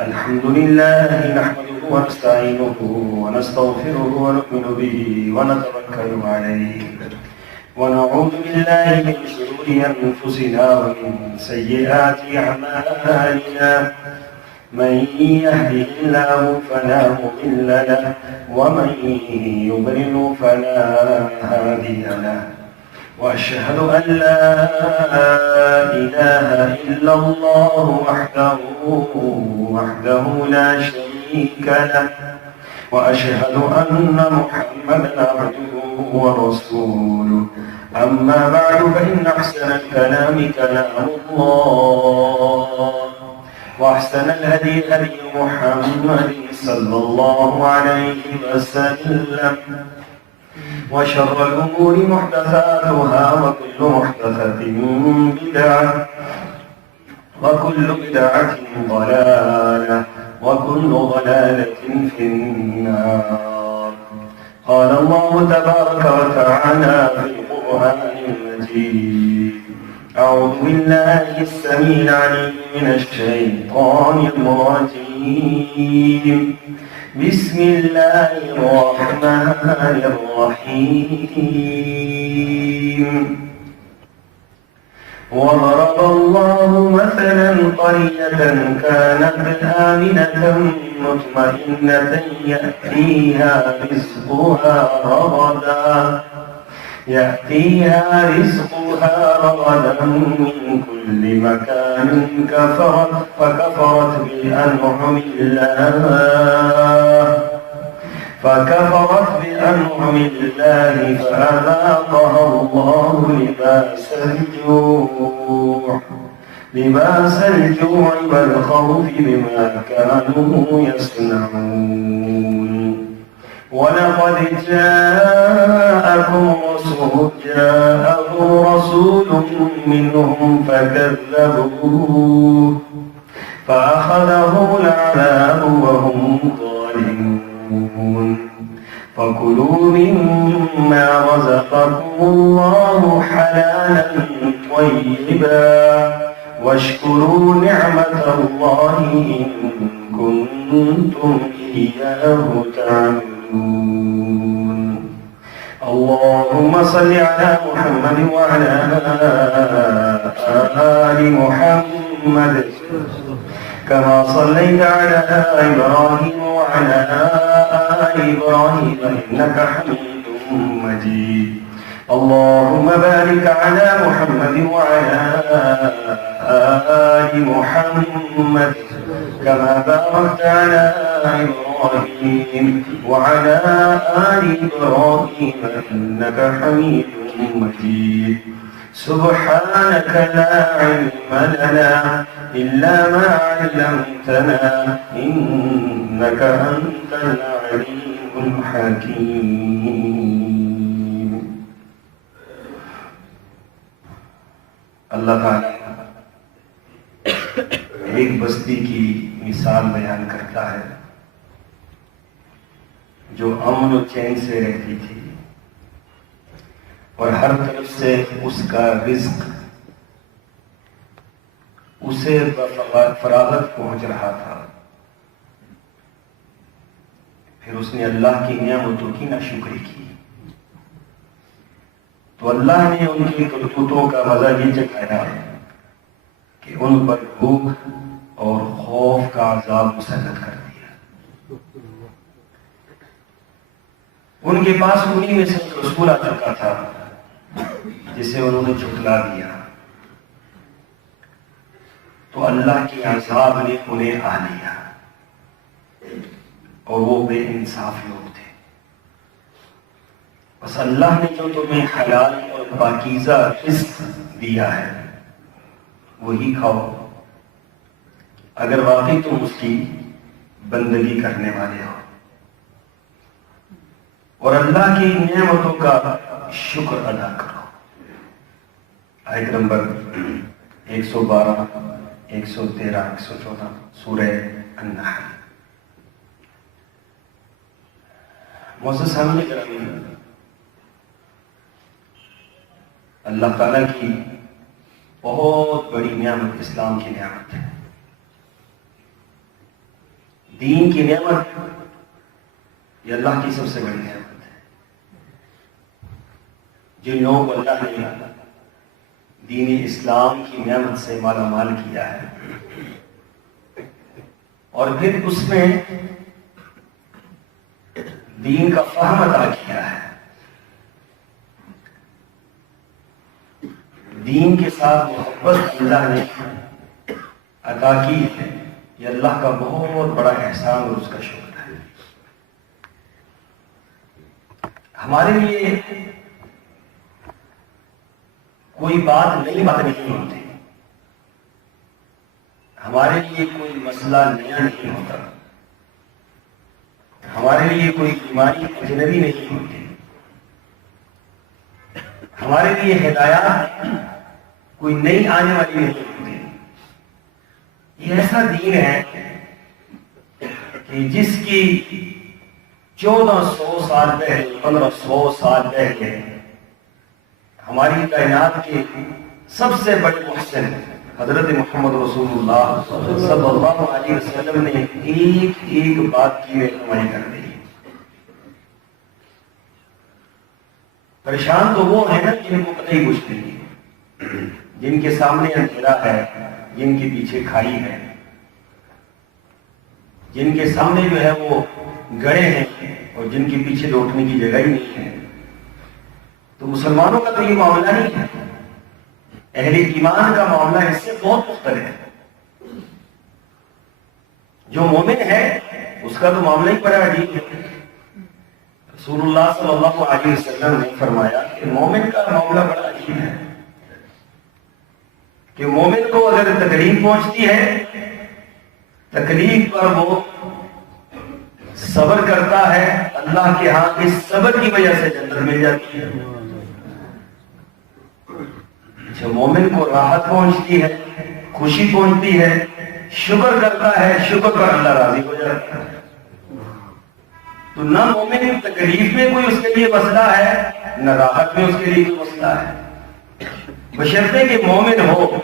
الحمد لله نحمده ونستعينه ونستغفره ونؤمن به ونتوكل عليه ونعوذ بالله من شرور أنفسنا ومن سيئات أعمالنا من يهده الله فلا مضل له ومن يضلل فلا هادي له وأشهد أن لا إله إلا الله وحده لا شريك له وأشهد أن محمدا عبده ورسوله أما بعد فإن أحسن الكلام كلام الله وأحسن الهدي هدي محمد صلى الله عليه وسلم وشر الأمور محدثاتها وكل محدثة بدعة وكل بدعة ضلالة وكل ضلالة في النار. قال الله تبارك وتعالى في القرآن المجيد: أعوذ بالله السميع العليم من الشيطان الرجيم. بسم الله الرحمن الرحيم. وضرب الله مثلا قرية كانت آمنة مطمئنة يأتيها رزقها رغدا من كل مكان فكفرت بأنعم الله فأذاقها الله لباس الجوع والخوف بما كانوا يصنعون. ولقد جاءهم رسول منهم فكذبوه فأخذهم العذاب وهم ظالمون. فكلوا مما رزقكم الله حلالا طيبا واشكروا نعمة الله إن كنتم إياه تعبدون. اللهم صل على محمد وعلى آل محمد كما صليت على إبراهيم وعلى آل إبراهيم إنك حميد مجيد. اللهم بارك على محمد وعلى آل محمد كما باركت على إبراهيم وعلى آل إبراهيم إنك حميد مجيد. سبحانك لا علم لنا إلا ما علمتنا إنك أنت العليم الحكيم. اللہ تعالیٰ ایک بستی کی مثال بیان کرتا ہے جو امن و چین سے رہتی تھی اور ہر طرف سے اس کا رزق اسے فراغت پہنچ رہا تھا. پھر اس نے اللہ کی نعمتوں کی ناشکری کی تو اللہ نے ان کی کرتوتوں کا مزہ یہ چکھایا کہ ان پر بھوک اور خوف کا عذاب مسلط کر دیا. ان کے پاس انہی میں سے ایک رسول آ چکا تھا جسے انہوں نے جھٹلا دیا تو اللہ کے عذاب نے انہیں آ لیا اور وہ بے انصاف لوگ تھے. بس اللہ نے جو تمہیں حلال اور پاکیزہ رزق دیا ہے وہی کھاؤ اگر واقعی تم اس کی بندگی کرنے والے ہو اور اللہ کی نعمتوں کا شکر ادا کرو. آیت نمبر 112 113 114 سورہ النحل. معزز سامنے کرامی، اللہ تعالیٰ کی بہت بڑی نعمت اسلام کی نعمت ہے. دین کی نعمت یہ اللہ کی سب سے بڑی نعمت ہے۔ جن لوگوں کو اللہ نے دین اسلام کی نعمت سے مالا مال کیا ہے اور پھر اس میں دین کا فہم عطا کیا ہے، دین کے ساتھ محبت اللہ نے عطا کی ہے، یہ اللہ کا بہت بڑا احسان اور اس کا شکر ہے۔ ہمارے لیے کوئی بات نئی بات نہیں ہوتی، ہمارے لیے کوئی مسئلہ نیا نہیں ہوتا، ہمارے لیے کوئی بیماری اجنبی نہیں ہوتی، ہمارے لیے ہدایات کوئی نئی آنے والی نہیں ہوتی۔ یہ ایسا دین ہے کہ جس کی 1400 سال پہلے 1500 سال پہلے ہماری کائنات کے سب سے بڑے محسن حضرت محمد رسول اللہ صلی اللہ علیہ وسلم نے ایک ایک بات کی رہنمائی کر دی۔ پریشان تو وہ ہے نا جن کو پتہ ہی کچھ نہیں، جن کے سامنے اندھیرا ہے، جن کے پیچھے کھائی ہے، جن کے سامنے جو ہے وہ گڑھے ہیں اور جن کے پیچھے لوٹنے کی جگہ ہی نہیں ہے۔ تو مسلمانوں کا تو یہ معاملہ نہیں ہے، اہل ایمان کا معاملہ اس سے بہت مختلف ہے۔ جو مومن ہے اس کا تو معاملہ ہی بڑا عجیب ہے۔ رسول اللہ صلی اللہ علیہ وسلم نے فرمایا کہ مومن کا معاملہ بڑا عجیب ہے کہ مومن کو اگر تکلیف پہنچتی ہے، تکلیف پر وہ صبر کرتا ہے، اللہ کے ہاں اس صبر کی وجہ سے جنت مل جاتی ہے۔ جو مومن کو راحت پہنچتی ہے، خوشی پہنچتی ہے، شکر کرتا ہے، شکر پر اللہ راضی ہو جاتا ہے۔ تو نہ مومن تکلیف میں کوئی اس کے لیے مسئلہ ہے، نہ راحت میں اس کے لیے کوئی مسئلہ ہے، بشرطے کہ مومن ہو،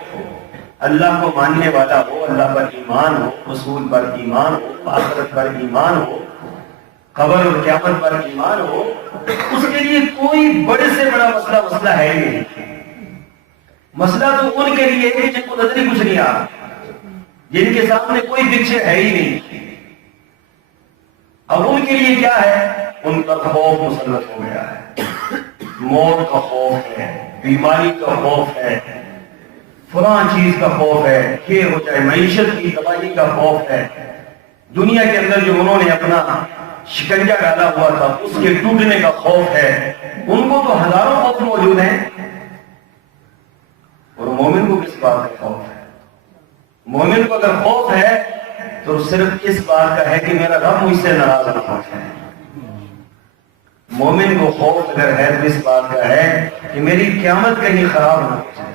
اللہ کو ماننے والا ہو، اللہ پر ایمان ہو، رسول پر ایمان ہو، آخرت پر ایمان ہو، قبر اور قیامت پر ایمان ہو، اس کے لیے کوئی بڑے سے بڑا مسئلہ ہے ہی نہیں۔ مسئلہ تو ان کے لیے ہے جن کو نظر ہی کچھ نہیں آ رہا، جن کے سامنے کوئی پیچھے ہے ہی نہیں۔ اب ان کے لیے کیا ہے؟ ان کا خوف مسلط ہو گیا ہے، موت کا خوف ہے، بیماری کا خوف ہے، فلاں چیز کا خوف ہے، یہ ہو جائے، معیشت کی تباہی کا خوف ہے، دنیا کے اندر جو انہوں نے اپنا شکنجا ڈالا ہوا تھا اس کے ٹوٹنے کا خوف ہے۔ ان کو تو ہزاروں خوف موجود ہیں، اور مومن کو کس بات کا خوف ہے؟ مومن کو اگر خوف ہے تو صرف اس بات کا ہے کہ میرا رب مجھ سے ناراض نہ ہو جائے۔ مومن کو خوف اگر ہے تو اس بات کا ہے کہ میری قیامت کہیں خراب نہ ہو جائے۔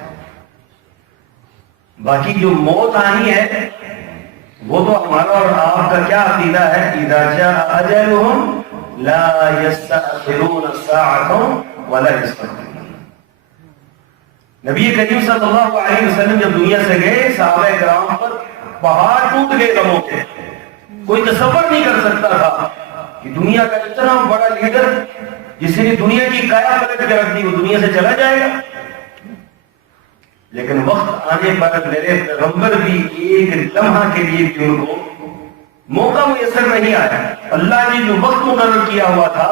باقی جو موت آنی ہے وہ تو ہمارا اور آپ کا کیا عقیدہ ہے؟ اذا جاء اجلهم لا يستأخرون ساعة ولا يستقدمون۔ نبی کریم صلی اللہ علیہ وسلم جب دنیا سے گئے، صحابہ کرام پر پہاڑ ٹوٹ گئے غموں کے۔ کوئی تصور نہیں کر سکتا تھا کہ دنیا کا اتنا بڑا لیڈر جس نے دنیا کی کایا پلٹ کے رکھ دی وہ دنیا سے چلا جائے گا۔ لیکن وقت آنے پر میرے پیغمبر بھی ایک لمحہ کے لیے بھی ان کو موقع میسر نہیں آیا۔ اللہ نے جو وقت مقرر کیا ہوا تھا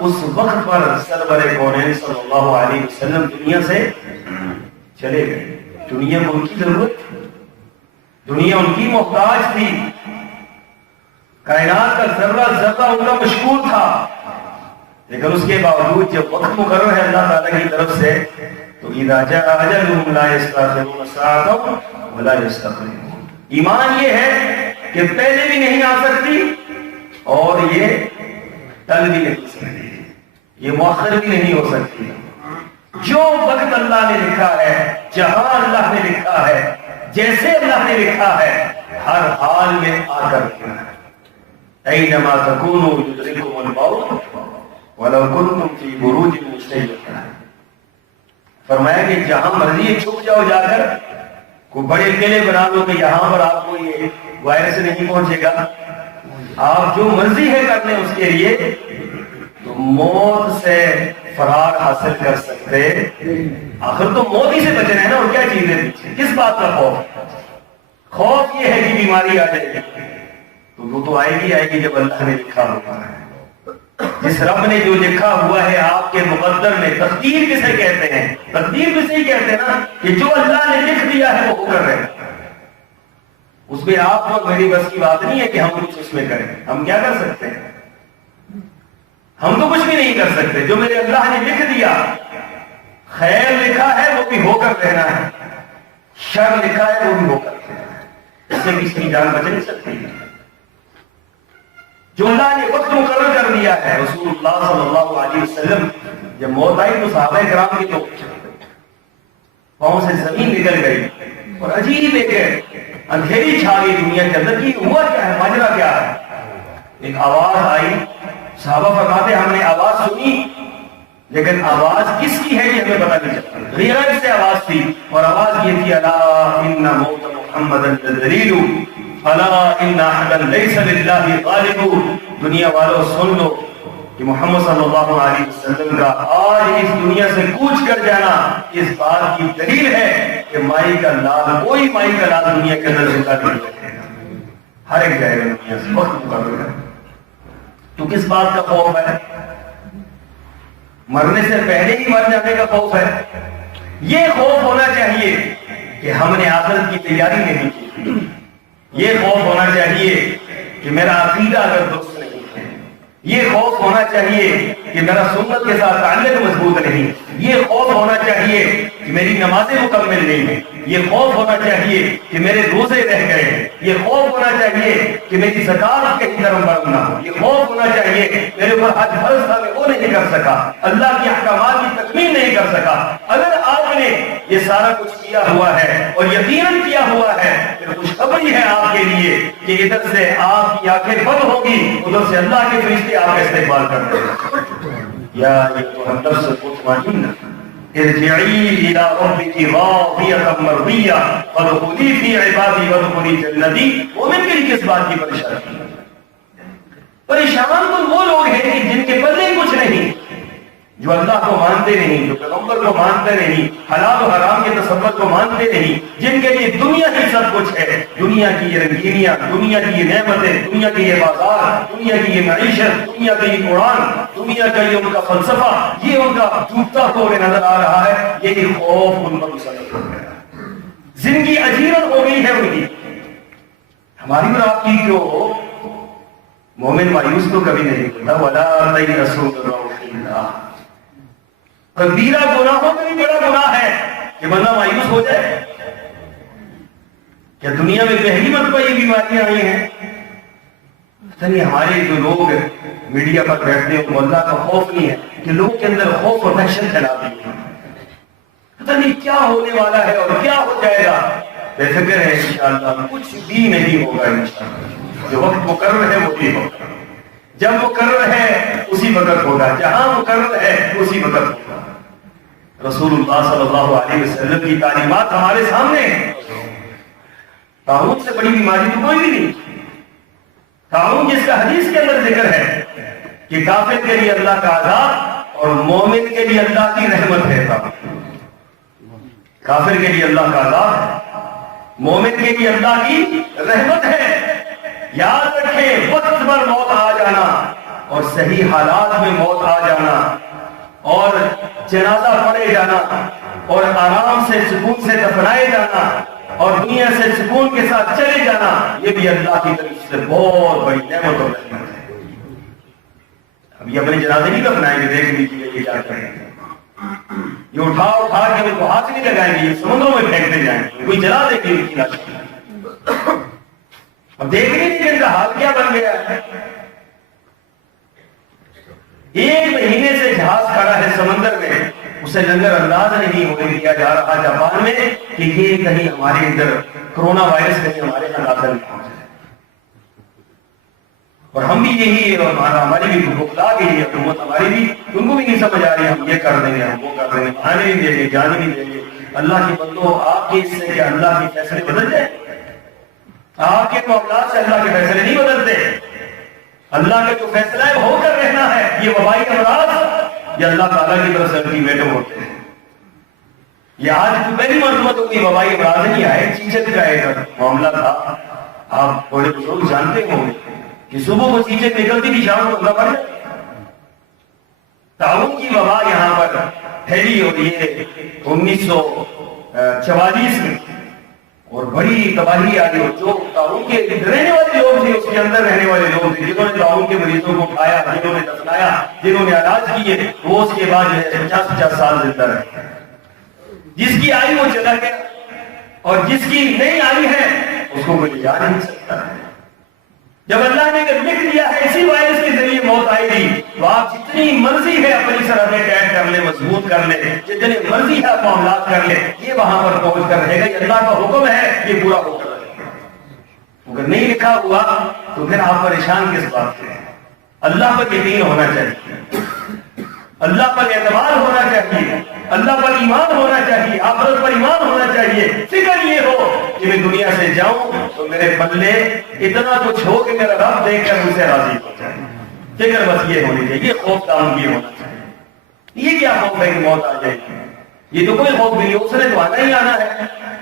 اس وقت پر سرور کونین صلی اللہ علیہ وسلم دنیا سے چلے گئے۔ دنیا کو ان کی ضرورت تھی، دنیا ان کی محتاج تھی، کائنات کا ذرہ ذرہ ان کا مشغول تھا، لیکن اس کے باوجود جب وقت مقرر ہے اللہ تعالیٰ کی طرف سے تو اذا جاء اجلهم لا يستأخرون ساعة ولا يستقدمون۔ ایمان یہ ہے کہ پہلے بھی نہیں آ سکتی اور یہ ٹل بھی نہیں سکتی، یہ مؤخر بھی نہیں ہو سکتی۔ جو وقت اللہ نے لکھا ہے، جہاں اللہ نے لکھا ہے، جیسے اللہ نے لکھا ہے، ہر حال میں آ کر رکھنا ہے۔ اینما تکونوا یدرککم الموت ولو کنتم فی بروج مشیدہ۔ فرمایا کہ جہاں مرضی چھپ جاؤ جا کر، کوئی بڑے قلعے بنا لو کہ یہاں پر آپ کو یہ وائرس نہیں پہنچے گا، آپ جو مرضی ہے کرنے اس کے لیے، تو موت سے فرار حاصل کر سکتے، آخر تو موت ہی سے بچنا ہے نا، اور کیا چیز ہے پیچھے، کس بات کا خوف؟ خوف یہ ہے کہ بیماری آ جائے گی، تو وہ تو آئے گی جب اللہ نے لکھا ہوا ہے۔ جس رب نے جو لکھا ہوا ہے آپ کے مقدر میں، تقدیر کسے کہتے ہیں؟ تقدیر کسے ہی کہتے ہیں نا، کہ جو اللہ نے لکھ دیا ہے وہ ہو کر رہے، اس میں آپ اور میری بس کی بات نہیں ہے کہ ہم کچھ اس میں کریں۔ ہم کیا کر سکتے ہیں؟ ہم تو کچھ بھی نہیں کر سکتے۔ جو میرے اللہ نے لکھ دیا، خیر لکھا ہے وہ بھی ہو کر رہنا ہے، شر لکھا ہے وہ بھی ہو کر رہنا ہے، اس سے کسی کی جان بچ نہیں سکتی۔ جو اللہ نے وقت مقرر کر دیا ہے، رسول اللہ صلی اللہ علیہ وسلم جب موت آئی تو صحابہ کرام کے تو پاؤں سے زمین نکل گئی، اور عجیب ایک اندھیری چھا گئی دنیا کے اندر کہ ہوا کیا ہے، ماجرا کیا ہے۔ ایک آواز آئی، صحابہ فرماتے ہم نے آواز سنی، لیکن آواز کس کی ہے یہ ہمیں پتہ نہیں چلتا، غیرت سے آواز تھی، اور آواز یہ تھی الا ان موت محمد الدلیل الا ان احدا ليس لله غالب۔ دنیا والوں سن لو کہ محمد صلی اللہ علیہ وسلم کا آج اس دنیا سے کوچ کر جانا اس بات کی دلیل ہے کہ مائی کا لال، کوئی مائی کا لال دنیا کے اندر زندہ نہیں ہے، ہر ایک جائے گا دنیا سے، وقت مقرر ہے۔ تو کس بات کا خوف ہے؟ مرنے سے پہلے ہی مر جانے کا خوف ہے۔ یہ خوف ہونا چاہیے کہ ہم نے آخرت کی تیاری نہیں کی، یہ خوف ہونا چاہیے کہ میرا عقیدہ اگر درست نہیں ہے، یہ خوف ہونا چاہیے کہ میرا سنت کے ساتھ تعلق مضبوط نہیں، یہ خوف ہونا چاہیے کہ میری نمازیں مکمل نہیں ہیں، یہ خوف ہونا چاہیے کہ میرے روزے رہ گئے، یہ خوف ہونا چاہیے کہ میری زکات کہیں درم برم نہ ہو، یہ خوف ہونا چاہیے میرے اوپر حج فرض تھا میں وہ نہیں کر سکا، اللہ کے احکامات کی تکمیل نہیں کر سکا۔ اگر آپ نے یہ سارا کچھ کیا ہوا ہے اور یقیناً کیا ہوا ہے، پھر خوشخبری ہے آپ کے لیے کہ ادھر سے آپ کی آنکھیں بند ہوگی، ادھر سے اللہ کے فرشتے آپ کا استقبال کرتے ہیں۔ یا ایھا النفس المطمئنہ ارجعی الی ربک راضیۃ مرضیہ فادخلی فی عبادی وادخلی جنتی۔ مومن کے لیے کس بات کی پریشانی؟ پریشان تو وہ لوگ ہیں کہ جن کے پلے کچھ نہیں، جو اللہ کو مانتے نہیں، جو پیغمبر کو مانتے نہیں، حلال و حرام کے تصور کو مانتے نہیں، جن کے لیے دنیا ہی سب کچھ ہے، دنیا کی یہ رنگینیاں، دنیا کی یہ نعمتیں، دنیا کی یہ بازار، دنیا کی یہ معیشت، دنیا کی یہ اڑان، دنیا کا یہ ان کا فلسفہ، یہ ان کا ڈوبتا ہوا نظر آ رہا ہے، یہی خوف ان پر مسلط ہو گیا، زندگی اجیرت ہو گئی ہے ان کی۔ ہماری اور آپ کی کیوں؟ مومن مایوس تو کبھی نہیں ہوتا، وَلَا تَيْأَسُوا مِن رَوْحِ اللَّهِ۔ کبیرہ گناہوں میں بھی بڑا گناہ ہے کہ بندہ مایوس ہو جائے۔ کیا دنیا میں پہلی مرتبہ یہ بیماریاں آئی ہیں؟ پتہ نہیں ہمارے جو لوگ میڈیا پر بیٹھتے ہیں وہ اللہ کا خوف نہیں ہے کہ لوگوں کے اندر خوف اور دہشت پھیلا دی ہے، پتہ نہیں کیا ہونے والا ہے اور کیا ہو جائے گا۔ بے فکر ہے انشاءاللہ کچھ بھی نہیں ہوگا، انشاءاللہ جو وقت مقرر ہے وہ بھی ہوگا، جب مقرر ہے اسی وقت ہوگا، جہاں مقرر ہے اسی وقت ہوگا۔ رسول اللہ صلی اللہ علیہ وسلم کی تعلیمات ہمارے سامنے ہیں۔ طاعون سے بڑی بیماری تو کوئی بھی نہیں، طاعون جس کا حدیث کے اندر ذکر ہے کہ کافر کے لیے اللہ کا عذاب اور مومن کے لیے اللہ کی رحمت ہے۔ کافر کے لیے اللہ کا عذاب ہے، مومن کے لیے اللہ کی رحمت ہے۔ یاد رکھیں وقت پر موت آ جانا اور صحیح حالات میں موت آ جانا اور جنازہ پڑھے جانا اور آرام سے سکون سے دفنائے جانا اور دنیا سے سکون کے ساتھ چلے جانا، یہ بھی اللہ کی طرف سے بہت بڑی نعمت اور رحمت ہے۔ اب یہ اپنے جنازے نہیں دفنائیں گے، دیکھ لیجیے یہ کیا کریں گے، یہ اٹھا کے ان کو ہاتھ نہیں لگائیں گے، یہ سمندروں میں پھینکتے جائیں گے، کوئی جلا دے گی ان کی لاش۔ اب دیکھ لیجیے ان کا حال کیا بن گیا ہے۔ ایک مہینے سے جہاز کھڑا ہے سمندر میں، اسے لنگر انداز نہیں ہونے دیا جا رہا جاپان میں کہ یہ کہیں ہمارے ادھر کرونا وائرس کہیں ہمارے یہاں داخل نہیں ہو جائے۔ اور ہم بھی یہی، ہماری بھی بخلا گئی ہے حکومت، ہماری بھی، ان کو بھی نہیں سمجھ آ رہی ہم یہ کر دیں گے ہم وہ کر دیں گے، آنے نہیں دیں گے، جانے نہیں دیں گے۔ اللہ کے بندو آپ کے اس سے کیا اللہ کے فیصلے بدل جائے؟ آپ کے معاملات سے اللہ کے فیصلے نہیں بدلتے۔ اللہ کا جو فیصلہ ہے ہو کر رہنا ہے. یہ وبائی امراض یہ اللہ تعالیٰ کی طرف سے الٹیمیٹم ہوتے ہیں. یہ آج کی پہلی مرتبہ تو کوئی وبائی امراض نہیں آئے. چیچک کا ایک معاملہ تھا. آپ بڑے بزرگ جانتے ہوں کہ صبح کو چیچک نکلتی تھی, شام کو بندہ مر جاتا. طاعون کی وبا یہاں پر پھیلی اور یہ 1944 میں, اور بڑی تباہی آئی. اور جو طاعون کے رہنے والے لوگ تھے, اس کے اندر رہنے والے لوگ تھے, جنہوں نے طاعون کے مریضوں کو اٹھایا, جنہوں نے دفنایا, جنہوں نے علاج کیے, وہ اس کے بعد 50-50 سال زندہ رہے. جس کی آئی وہ چلا گیا, اور جس کی نہیں آئی ہے اس کو کوئی جا نہیں سکتا. جب اللہ نے اگر لکھ دیا ہے اسی وائرس کے ذریعے موت آئے گی, تو آپ جتنی مرضی ہے اپنی سرحدیں ٹیٹ کر لیں, مضبوط کر لیں, جتنے مرضی ہے معاملات کر لیں, یہ وہاں پر پہنچ کر رہے گا. یہ اللہ کا حکم ہے, یہ پورا ہو کر رہے گا. اگر نہیں لکھا ہوا تو پھر آپ پریشان کس بات سے؟ اللہ پر یقین ہونا چاہیے, اللہ پر اعتماد ہونا چاہیے, اللہ پر ایمان ہونا چاہیے, آخرت پر ایمان ہونا چاہیے. فکر یہ ہو کہ میں دنیا سے جاؤں تو میرے پلے اتنا کچھ ہو کہ میرا رب دیکھ کر مجھ سے راضی ہو جائے. فکر بس یہ ہونی چاہیے. یہ خوف کام کی ہونا چاہیے. یہ کیا خوف ہے کہ موت آ جائے گی؟ یہ تو کوئی خوف نہیں, اس نے تو آنا ہی آنا ہے.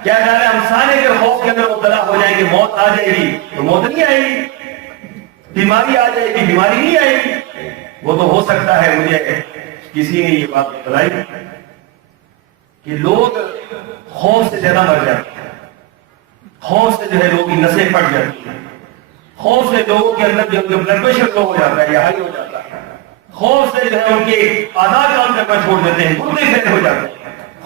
کیا کہہ رہے ہم سارے کے خوف کے اندر مبتلا ہو جائیں گے, موت آ جائے گی تو موت نہیں آئے گی, بیماری آ جائے گی بیماری نہیں آئے گی. وہ تو ہو سکتا ہے. مجھے کسی نے یہ بات بتلائی کہ لوگ خوف سے زیادہ مر جاتے ہیں. خوف سے جو ہے لوگوں کی نسیں پھٹ جاتی ہیں. خوف سے لوگوں کے اندر جو بلڈ پریشر لو ہو جاتا ہے یا ہائی ہو جاتا ہے. خوف سے جو ہے ان کے اعضاء کام کرنا چھوڑ دیتے ہیں, گردے فیل ہو جاتے ہیں.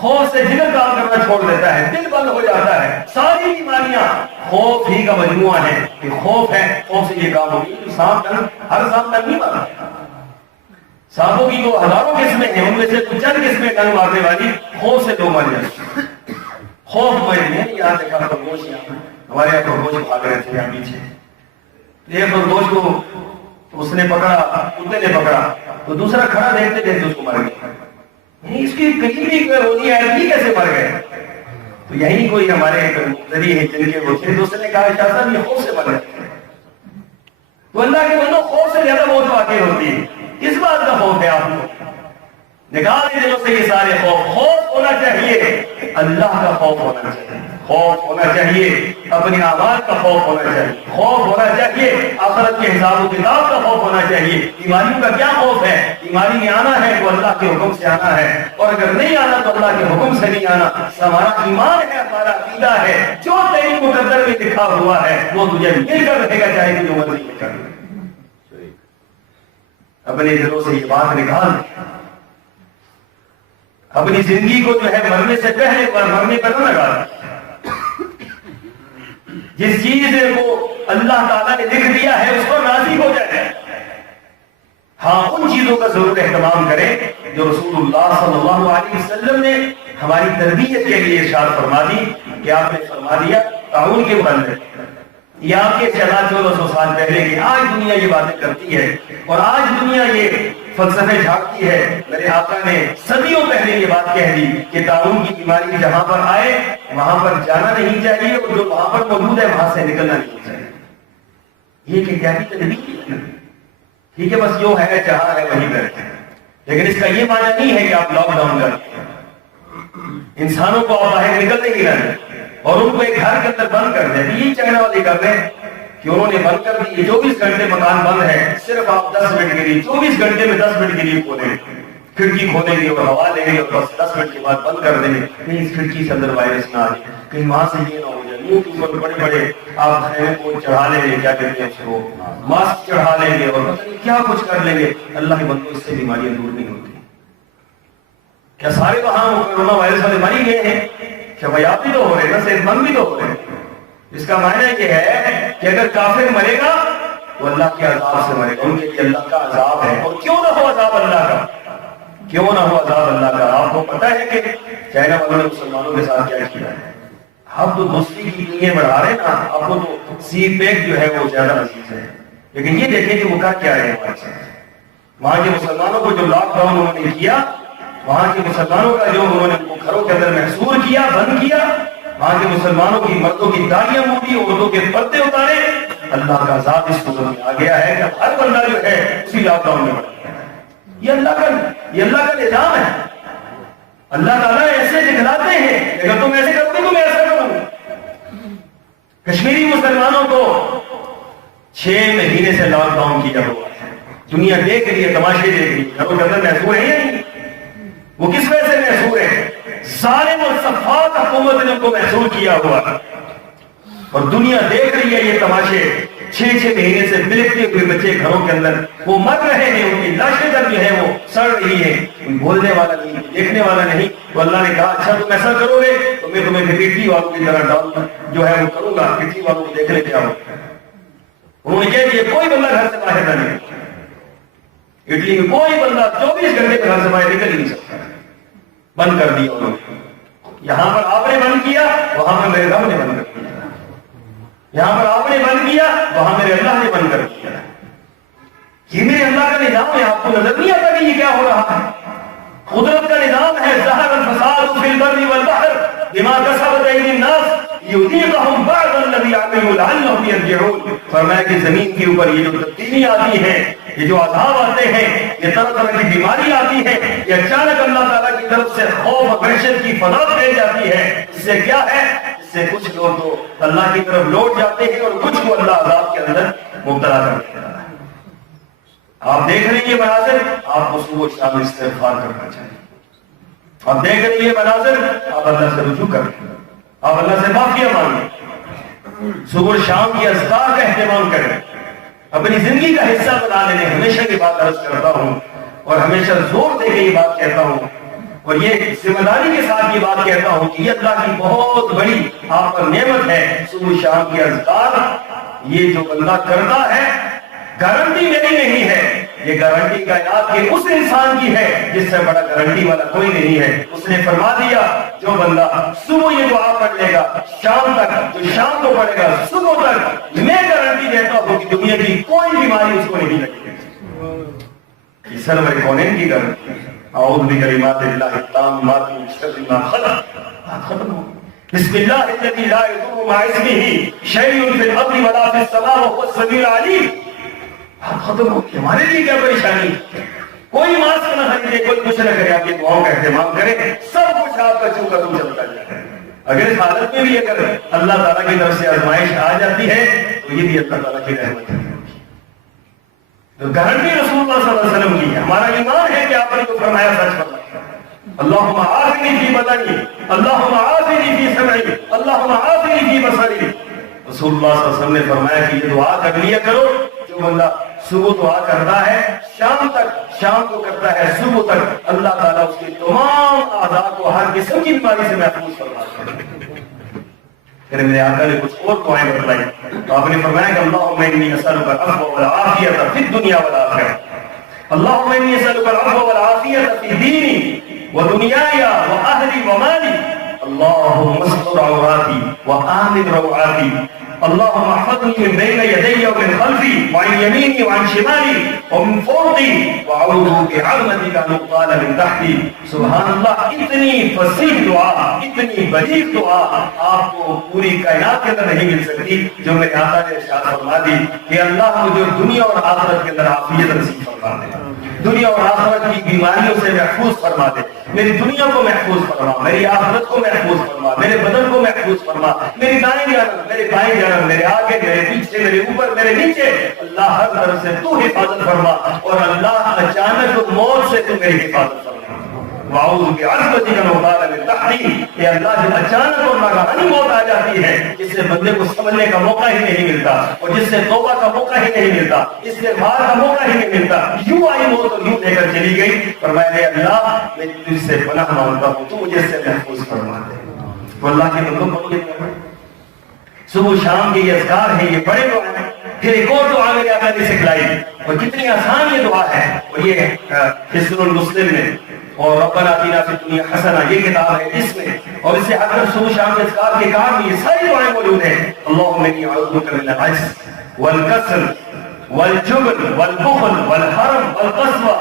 خوف سے جگر کام کرنا چھوڑ دیتا ہے, دل بند ہو جاتا ہے. ساری بیماریاں خوف ہی کا مجموعہ ہے. کہ خوف ہے, خوف سے یہ کام ہوگی. سانپ ہر سانپ ڈنگ نہیں مارتا. سانپوں کی تو ہزاروں قسمیں ہیں, ان میں سے کچھ چند قسمیں ڈنگ مارنے والی اس سے دو مر جائے. خوف مر نہیں. یہاں دیکھا خرگوش, یہاں ہمارے یہاں خرگوش بھاگ رہے تھے یہاں پیچھے. ایک خرگوش کو اس نے پکڑا, کتے نے پکڑا, تو دوسرا کھڑا دیکھتے دیکھتے اس کو مر گیا. اس کی قریبی ہوتی ہے, یہ کیسے مر گئے؟ تو یہی کوئی ہمارے ذریعے ہیں جن کے وہ تھے. دوسرے نے کہا شاہ صاحب یہ خوف سے مر گئے. تو اللہ کے بندوں خوف سے زیادہ موت واقع ہوتی ہے. کس بات کا خوف ہے آپ کو؟ نکال دیں دلوں سے یہ سارے خوف. خوف ہونا چاہیے اللہ کا خوف ہونا چاہیے. خوف ہونا چاہیے اپنے اعمال کا خوف ہونا چاہیے. خوف ہونا چاہیے آخرت کے حساب و کتاب کا خوف ہونا چاہیے. بیماریوں کا کیا خوف ہے؟ بیماری میں آنا ہے تو اللہ کے حکم سے آنا ہے, اور اگر نہیں آنا تو اللہ کے حکم سے نہیں آنا. ہمارا ایمان ہے, ہمارا عقیدہ ہے, جو تیری مقدر میں لکھا ہوا ہے وہ تجھے مل کر رہے گا, چاہے تو جو مرضی میں کر. اپنے دلوں سے یہ بات نکال دیں. اپنی زندگی کو جو ہے مرنے سے پہلے مرنے پر نہ لگا دیں. جس چیز کو اللہ تعالیٰ نے لکھ دیا ہے اس پر راضی ہو جائے. ہاں ان چیزوں کا ضرور اہتمام کریں جو رسول اللہ صلی اللہ علیہ وسلم نے ہماری تربیت کے لیے ارشاد فرما دی. کہ آپ نے فرما دیا طاعون کے بارے یہ آپ کے 1400 سال پہلے کی. آج دنیا یہ باتیں کرتی ہے اور آج دنیا یہ فلسفے جھاڑتی ہے. میرے آقا نے صدیوں پہلے یہ بات کہہ دی کہ طاعون کی بیماری جہاں پر آئے وہاں پر جانا نہیں چاہیے, اور جو وہاں پر موجود ہے وہاں سے نکلنا نہیں چاہیے. یہ کہ کیا ٹھیک ہے, بس جو ہے جہاں ہے وہیں بیٹھے. لیکن اس کا یہ معنی نہیں ہے کہ آپ لاک ڈاؤن کریں, انسانوں کو آپ باہر نکلنے ہی رہے اور ان کو ایک گھر کے اندر بند کر دیں. یہی چائنا والے کر رہے ہیں کہ انہوں نے بند کر دی. 24 گھنٹے مکان بند ہے, صرف آپ 10 منٹ کے لیے 24 گھنٹے میں 10 منٹ کے لیے کھولیں, کھڑکی کھولیں گے اور ہوا لیں گے اور بس 10 منٹ کے بعد بند کر دیں گے. کہیں اس کھڑکی سے اندر وائرس نہ آ جائے, کہیں وہاں سے یہ نہ ہو جائے. منہ کے اوپر بڑے بڑے آپ خیمے کو چڑھا لیں گے, کیا کہتے ہیں اس کو, ماسک چڑھا لیں گے, اور پتہ نہیں کیا کچھ کر لیں گے. اللہ کے بندوں اس سے بیماریاں دور نہیں ہوتی. کیا سارے وہاں کورونا وائرس والے مری گئے ہیں؟ کیا بھائی آپ بھی تو ہو رہے ہیں, صحت مند بھی تو ہو رہے ہیں. اس کا معنی یہ ہے کہ اگر کافر مرے گا تو اللہ کے عذاب سے مرے گا, ان کے لیے اللہ کا عذاب ہے. اور کیوں نہ ہو عذاب اللہ کا, کیوں نہ ہو عذاب اللہ کا. آپ کو پتا ہے کہ چائنا والوں نے مسلمانوں کے ساتھ کیا کیا ہے؟ آپ تو دوسری کی دنیا بڑھا رہے ہیں نا, آپ کو تو سی پیک جو ہے وہ زیادہ عزیز ہے. لیکن یہ دیکھیں کہ وہ کیا ہے ہمارے ساتھ. وہاں کے مسلمانوں کو جو لاک ڈاؤن انہوں نے کیا, وہاں کے مسلمانوں کا جو انہوں نے گھروں کے اندر محصور کیا, بند کیا, وہاں کے مسلمانوں کی مردوں کی داڑیاں موڑی, عورتوں کے پردے اتارے, اللہ کا ذات اس صورت میں آ گیا ہے کہ ہر بندہ جو ہے اسی لاک ڈاؤن میں پڑ گیا ہے. یہ اللہ کا نظام ہے. اللہ تعالیٰ ایسے دکھلاتے ہیں کہ اگر تم ایسے کرو گے تو میں ایسا کروں گا. کشمیری مسلمانوں کو 6 مہینے سے لاک ڈاؤن کیا ہوا ہے. دنیا دیکھ رہی ہے, تماشے دیکھ رہی ہے. گھروں کے اندر محصور ہے یا نہیں؟ وہ کس وجہ سے محصور ہے؟ ظالم اور صفات حکومت نے ان کو محصور کیا ہوا ہے. اور دنیا دیکھ رہی ہے یہ تماشے. 6 مہینے سے بلکتے ہوئے بچے گھروں کے اندر وہ مر رہے ہیں, ان کی لاشیں در جو ہے وہ سڑ رہی ہے. کوئی بولنے والا نہیں, دیکھنے والا نہیں. تو اللہ نے کہا اچھا تم ایسا کرو گے تو میں تمہیں اٹلی والوں کی طرح ڈاؤن جو ہے وہ کروں گا. اٹلی والوں کو دیکھ لے کیا ہو. انہوں نے کہہ دیا کوئی بندہ گھر سے باہر نہ نکلے. اٹلی میں کوئی بندہ 24 گھنٹے گھر سے باہر نکل ہی نہیں سکتا. بند کر دیا انہوں نے. یہاں پر آپ نے بند کیا, وہاں پر میرے رب نے بند کر دیا. یہاں پر آپ نے بند کیا, وہاں میرے اللہ نے بند کر دیا. یہ میرے اللہ کا نظام ہے. آپ کو نظر نہیں آتا کہ یہ کیا ہو رہا ہے؟ قدرت کا نظام ہے. ظہر الفساد فی البر والبحر بما کسبت ایدی الناس لیذیقہم بعض الذی عملوا لعلہم یرجعون. فرمایا کہ زمین کے اوپر یہ جو تبدیلی آتی ہے, یہ جو عذاب آتے ہیں, یہ طرح طرح کی بیماری آتی ہے, یہ اچانک اللہ تعالیٰ کی طرف سے خوف اگریشن کی فضا پھیل جاتی ہے. اس سے کیا ہے؟ اس سے کچھ لوگ تو اللہ کی طرف لوٹ جاتے ہیں اور کچھ کو اللہ عذاب کے اندر مبتلا کر دیتا ہے. آپ دیکھ رہے ہیں یہ مناظر, آپ کو صبح و شام استغفار کرنا چاہیے. آپ دیکھ رہے ہیں یہ مناظر, آپ اللہ سے رجوع کریں, آپ اللہ سے معافیاں مانگیں, صبح و شام کی اذکار کا اہتمام کریں, اپنی زندگی کا حصہ بنا لیں. ہمیشہ یہ بات عرض کرتا ہوں اور ہمیشہ زور دے کے یہ بات کہتا ہوں اور یہ ذمہ داری کے ساتھ یہ بات کہتا ہوں کہ یہ اللہ کی بہت بڑی آپ پر نعمت ہے. صبح شام کی اذکار یہ جو بندہ کرتا ہے, گارنٹی میری نہیں ہے, یہ گارنٹی کائنات کے اس انسان کی ہے جس سے بڑا گارنٹی والا کوئی نہیں ہے. اس نے فرما دیا جو بندہ صبح یہ دعا پڑھ لے گا, شام تک, جو شام کو پڑھے گا صبح تک, میں گارنٹی دیتا ہوں کہ دنیا کی کوئی بیماری اس کو نہیں لگے گی. سرور کونین کی گارنٹی. اعوذ بکلمات اللہ التامات من شر ما خلق. ختم ہو. بسم اللہ الذی لا یضر مع اسمہ شیء فی الارض ولا فی السماء وهو السمیع العلیم. ختم ہو. ہمارے لیے کیا پریشانی؟ کوئی ماسک نہ خریدے, کوئی کچھ نہ کرے, آپ کی دعاؤں کا اہتمام کرے, سب کچھ آپ کا چوں کا تم چلتا جائے. اگر اس حالت میں بھی اگر اللہ تعالیٰ کی طرف سے آزمائش آ جاتی ہے تو یہ بھی اللہ تعالیٰ کی رحمت ہے. تو گارنٹی رسول اللہ صلی اللہ علیہ وسلم کی ہے. ہمارا ایمان ہے کہ آپ نے جو فرمایا سچ فرمایا. اللہم عافنی فی بدنی, اللہم عافنی فی سمعی, اللہم عافنی فی بصری. رسول اللہ صلی اللہ علیہ وسلم نے فرمایا کہ یہ دعا کر لیا کرو. جو بندہ صبح دعا کرتا ہے, شام تک, شام کو کرتا ہے صبح تک, اللہ تعالیٰ اس کے تمام اعضاء کو ہر قسم کی بیماری سے محفوظ فرماتا ہے. پھر میرے آقا نے کچھ اور دعائیں بتلائی. تو آپ نے فرمایا کہ اللہم انی اسألک العفو والعافیۃ فی الدنیا والآخرہ. اللہم انی اسألک العفو والعافیۃ فی دینی ودنیای واہلی ومالی. اللہم استر عوراتی وآمن روعاتی. اللهم احفظني من بين يدي ومن خلفي وعن يميني وعن شمالي ومن فوقي واعوذ بعظمتك ان اغتال من تحتي. سبحان اللہ, اتنی فصیح دعا, اتنی بلیغ دعا آپ کو پوری کائنات کے اندر نہیں مل سکتی جو میرے آقا نے ارشاد فرما دی کہ اللہ مجھے دنیا اور آخرت کے اندر عافیت نصیب فرما دے, دنیا اور آخرت کی بیماریوں سے محفوظ فرما دے. میری دنیا کو محفوظ فرما, میری آخرت کو محفوظ فرما, میرے بدن کو محفوظ فرما, میری دائیں جانب, میرے بائیں جانب, میرے آگے, میرے پیچھے, میرے اوپر, میرے نیچے, اللہ ہر طرف سے تو حفاظت فرما. اور اللہ اچانک موت سے تو میری حفاظت فرما. وَأَعُوذُ بِعَظْمَتِكَ أَنْ أُغْتَالَ مِنْ تَحْتِي. کہ اللہ جب اچانک اور ناگہانی موت آ جاتی ہے جس سے بندے کو سمجھنے کا موقع ہی نہیں ملتا, اور جس سے توبہ کا موقع ہی نہیں ملتا, استغفار کا موقع ہی نہیں ملتا, یوں آئی موت اور یوں لے کر چلی گئی. فرمایا اللہ میں تجھ سے پناہ مانگتا ہوں, تو مجھے اس سے محفوظ فرما دے. تو اللہ کے بندوں کو یہ صبح شام کے یہ اذکار ہیں, یہ بڑے دعا ہیں. پھر ایک اور دعا میرے آقا نے سکھلائی, اور کتنی آسان یہ دعا ہے, اور یہ حصن المسلم میں اور ربنا آتنا فی الدنیا حسنہ یہ کتاب ہے, اس میں اور اس سے اگر صبح شام کے اذکار کے کام میں یہ ساری دعائیں موجود ہیں. اللہم انی اعوذ بک من العجز والکسل والجبن والبخل والحرم والقسوة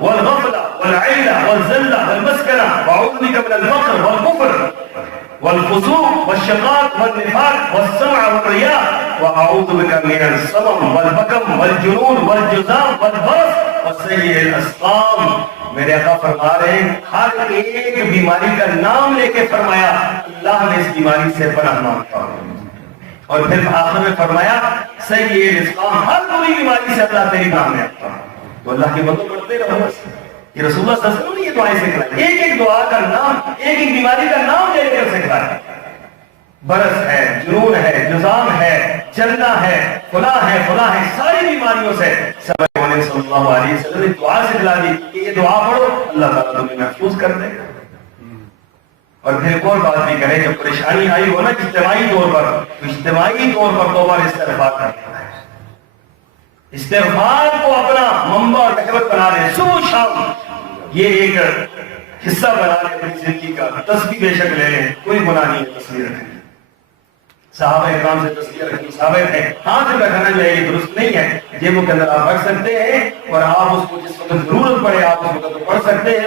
والغفلة والعيلة والذلة والمسكنة, واعوذ بک من الفقر والكفر والفسوق والشقاق والنفاق والسمع والرياء واعوذ بك من الصمم والبکم والجنون والجذام والبرص وسیء الاسقام. میرے آقا فرما رہے ہیں ہر ایک بیماری کا نام لے کے فرمایا اللہ نے اس بیماری سے پناہ مانگتا ہوں. اور پھر آخر میں فرمایا سیء الاسقام، ہر کوئی بیماری سے اللہ تیری پناہ میں آتا ہوں. تو اللہ کے بندوں پڑھتے رہو. یہ رسول اللہ صلی اللہ علیہ وسلم نے یہ دعائیں سکھلائی. ایک ایک دعا کا نام، ایک ایک بیماری کا نام لے کر سکھلایا. برس ہے، جنون ہے، جذام ہے، چلنا ہے، فلاں ہے، فلاں ہے، ساری بیماریوں سے صلی اللہ علیہ وسلم نے دعا سکھلا دی کہ یہ دعا پڑھو اللہ تعالیٰ تمہیں محفوظ کر دے گا. اور پھر ایک اور بات بھی کرے جب پریشانی آئی ہو نا اجتماعی طور پر، تو اجتماعی طور پر توبہ استغفار کرنا ہے. استغفار کو اپنا منبع اور محور بنا لے، صبح شام یہ ایک حصہ بنا لے اپنی زندگی کا. تسبیح بے شک لے لیں، کوئی گناہ نہیں ہے تسبیح رکھنے. صحابہ اکرام سے تسبیح رکھنی ثابت ہے. ہاتھ میں رکھنا جو ہے یہ درست نہیں ہے. جیبوں کے اندر آپ رکھ سکتے ہیں اور آپ اس کو جس وقت ضرورت پڑے آپ اس وقت پڑھ سکتے ہیں.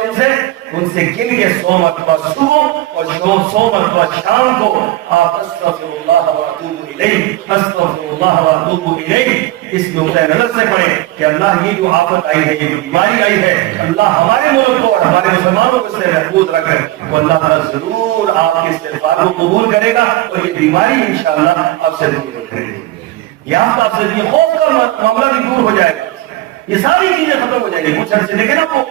ان سے گن کے 100 مرتبہ صبح اور 100 مرتبہ شام کو آپ استغفر اللہ و اتوب الیہ، استغفر اللہ و اتوب الیہ اس نقطۂ نظر سے پڑھیں کہ اللہ یہ جو آفت آئی ہے، یہ جو بیماری آئی ہے، اللہ ہمارے ملک کو اور ہمارے مسلمانوں کو اس سے محفوظ رکھے. تو اللہ تعالیٰ ضرور آپ کے استغفار کو قبول کرے گا اور یہ بیماری انشاءاللہ آپ سے دور کرے گی. یہاں آپ سے یہ خوف کا معاملہ بھی دور ہو جائے گا. یہ ساری چیزیں ختم ہو جائیں گی. کچھ عرصے دیکھیں نا وہ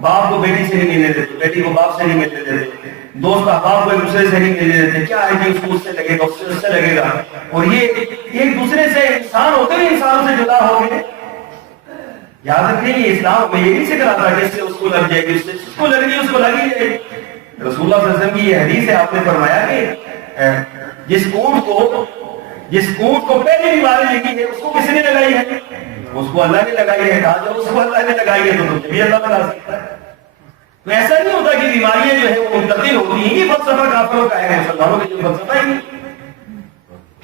باپ کو بیٹی سے نہیں ملنے دیتے، بیٹی کو باپ سے نہیں ملنے دیتے، دوست احباب کو ایک دوسرے سے نہیں ملنے دیتے. کیا ہے کہ اس کو اس سے لگے گا، اس سے لگے گا. اور یہ ایک دوسرے سے انسان ہوتے ہوئے انسانوں سے جدا ہو گئے. یاد رکھیں یہ اسلام میں یہ نہیں سکھلاتا کہ اس سے اس کو لگ جائے گی، اس سے اس کو لگ گئی اس کو لگی جائے گی. رسول اللہ صلی اللہ علیہ وسلم کی یہ حدیث ہے، آپ نے فرمایا کہ جس اونٹ کو پہلی بیماری لگی ہے اس کو کس نے لگائی ہے؟ اس کو اللہ نے لگائی ہے. کہا جب اس کو اللہ نے لگائی ہے تو تمہیں بھی اللہ لگا سکتا ہے. تو ایسا نہیں ہوتا کہ بیماریاں جو ہے وہ منتقل ہوتی ہیں. یہ فلسفہ کافروں کا ہے، مسلمانوں کا جو فلسفہ ہی نہیں.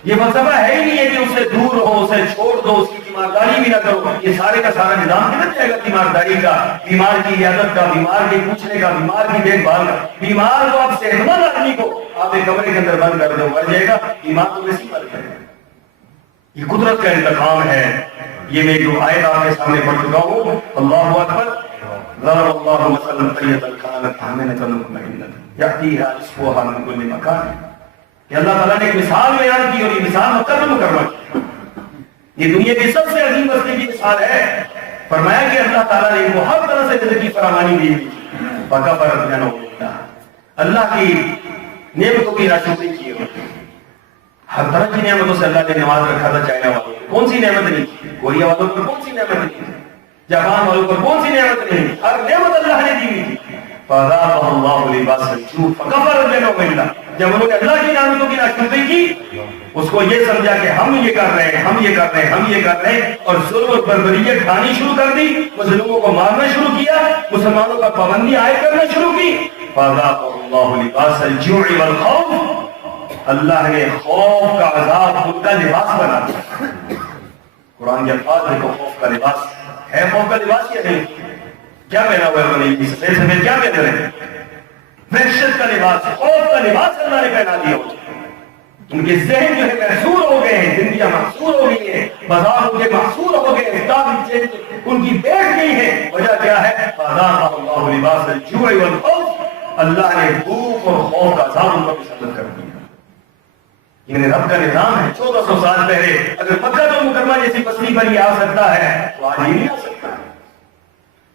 یہ فلسفہ ہے ہی نہیں ہے کہ اس سے دور رہو، اسے چھوڑ دو، اس کی تیمارداری بھی نہ کرو. یہ سارے کا سارا نظام کدھر جائے گا؟ تیمارداری کا، بیمار کی عیادت کا، بیمار کے پوچھنے کا، بیمار کی دیکھ بھال کا. بیمار کو آپ صحت مند آدمی کو آپ ایک کمرے کے اندر بند کر دو، مر جائے گا. بیمار تو ویسے ہی مر جائے گا. یہ قدرت کا انتقام ہے. یہ میں جو آیت آپ کے سامنے پڑھ چکا ہوں. اللہ اکبر. ضرب اللہ مثلا قرية كانت آمنة مطمئنة يأتيها رزقها من كل مكان. کہ اللہ تعالیٰ نے ایک مثال بیان کی اور یہ مثال مکہ مکرمہ کی. یہ دنیا کی سب سے عظیم بستی کی مثال ہے. فرمایا کہ اللہ تعالیٰ نے ان کو ہر طرح سے رزق کی فراوانی دی ہوئی. فکفر بنعمت اللہ، اللہ کی نعمتوں کی ناشکری کی. ہر طرح کی نعمتوں سے اللہ نے نواز رکھا تھا. چائنا والوں کو کون سی نعمت نہیں تھی؟ کوریا والوں پر کون سی نعمت نہیں تھی؟ جاپان والوں پر کون سی نعمت نہیں تھی؟ ہر نعمت اللہ نے دی ہوئی تھی. فَأَذَاقَهُ اللَّهُ لِبَاسَ الْجُوعِ فَكَفَرَ بِأَنْعُمِ اللَّهِ. جب انہوں نے اللہ کی نعمتوں کی ناشکری کی، اس کو یہ سمجھا کہ ہم یہ کر رہے ہیں، ہم یہ کر رہے ہیں، ہم یہ کر رہے ہیں، اور ظلم اور بربریت کھانی شروع کر دی. مظلوموں کو مارنا شروع کیا، مسلمانوں پر پابندی عائد کرنا شروع کی. فَأَذَاقَهُ اللَّهُ لِبَاسَ الْجُوعِ وَالْخَوْفِ. اللہ نے خوف کا عذاب ان کا لباس بنا دیا. قرآن کے الفاظ دیکھو، خوف کا لباس ہے. خوف کا لباس کیا نہیں؟ کیا پہنا ہوا ہے؟ نہیں سفید سفید کیا پہن رہے ہیں؟ وحشت کا لباس، خوف کا لباس اللہ نے پہنا دیا. ان کے ذہن جو ہے محصور ہو گئے ہیں، زندگیاں محصور ہو گئی ہیں، بازار ان کے محصور ہو گئے ہیں، ان کی بیٹھ گئی ہیں. وجہ کیا ہے؟ فَأَذَاقَهُ اللَّهُ لِبَاسَ الْجُوعِ وَالْخَوْفِ. اللہ نے بھوک اور خوف کا عذاب ان پر مسلط کر دیا. یہ رب کا نظام ہے. 1400 سال پہلے اگر مکہ تو مکرمہ جیسی بستی پر یہ آ سکتا ہے تو آج یہ نہیں آ سکتا.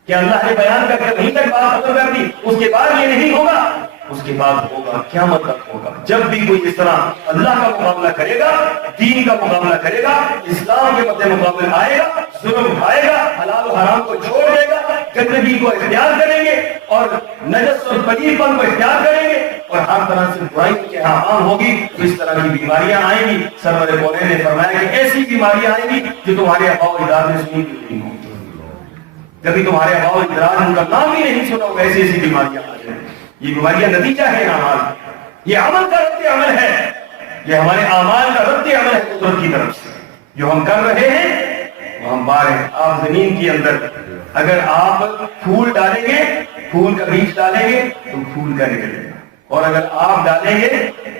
کیا اللہ نے بیان کر کے وہیں تک بات ختم کر دی؟ اس کے بعد یہ نہیں ہوگا. اس کے بعد ہوگا، قیامت تک ہوگا. جب بھی کوئی اس طرح اللہ کا مقابلہ کرے گا، دین کا مقابلہ کرے گا، اسلام کے مد مقابل آئے گا، ظلم اٹھائے گا، حلال و حرام کو چھوڑ دے گا، گندگی کو اختیار کریں گے اور نجس اور پلید پن کو اختیار کریں گے اور ہر طرح سے برائی کے عام ہوگی، تو اس طرح کی بیماریاں آئیں گی. سرور کونین نے فرمایا کہ ایسی بیماریاں آئیں گی جو تمہارے آباء و اجداد نے سنی بھی نہیں ہوں. کبھی تمہارے آباء و اجداد ان کا نام ہی نہیں سنا ہوگا. ایسی ایسی بیماریاں آ جائیں. یہ بیماریاں نتیجہ ہے اعمال. یہ عمل کا رد عمل ہے. یہ ہمارے اعمال کا رد عمل ہے قدرت کی طرف سے. جو ہم کر رہے ہیں وہ ہم بار ہیں. آپ زمین کے اندر اگر آپ پھول ڈالیں گے، پھول کا بیج ڈالیں گے تو پھول کا نکلے گا. اور اگر آپ ڈالیں گے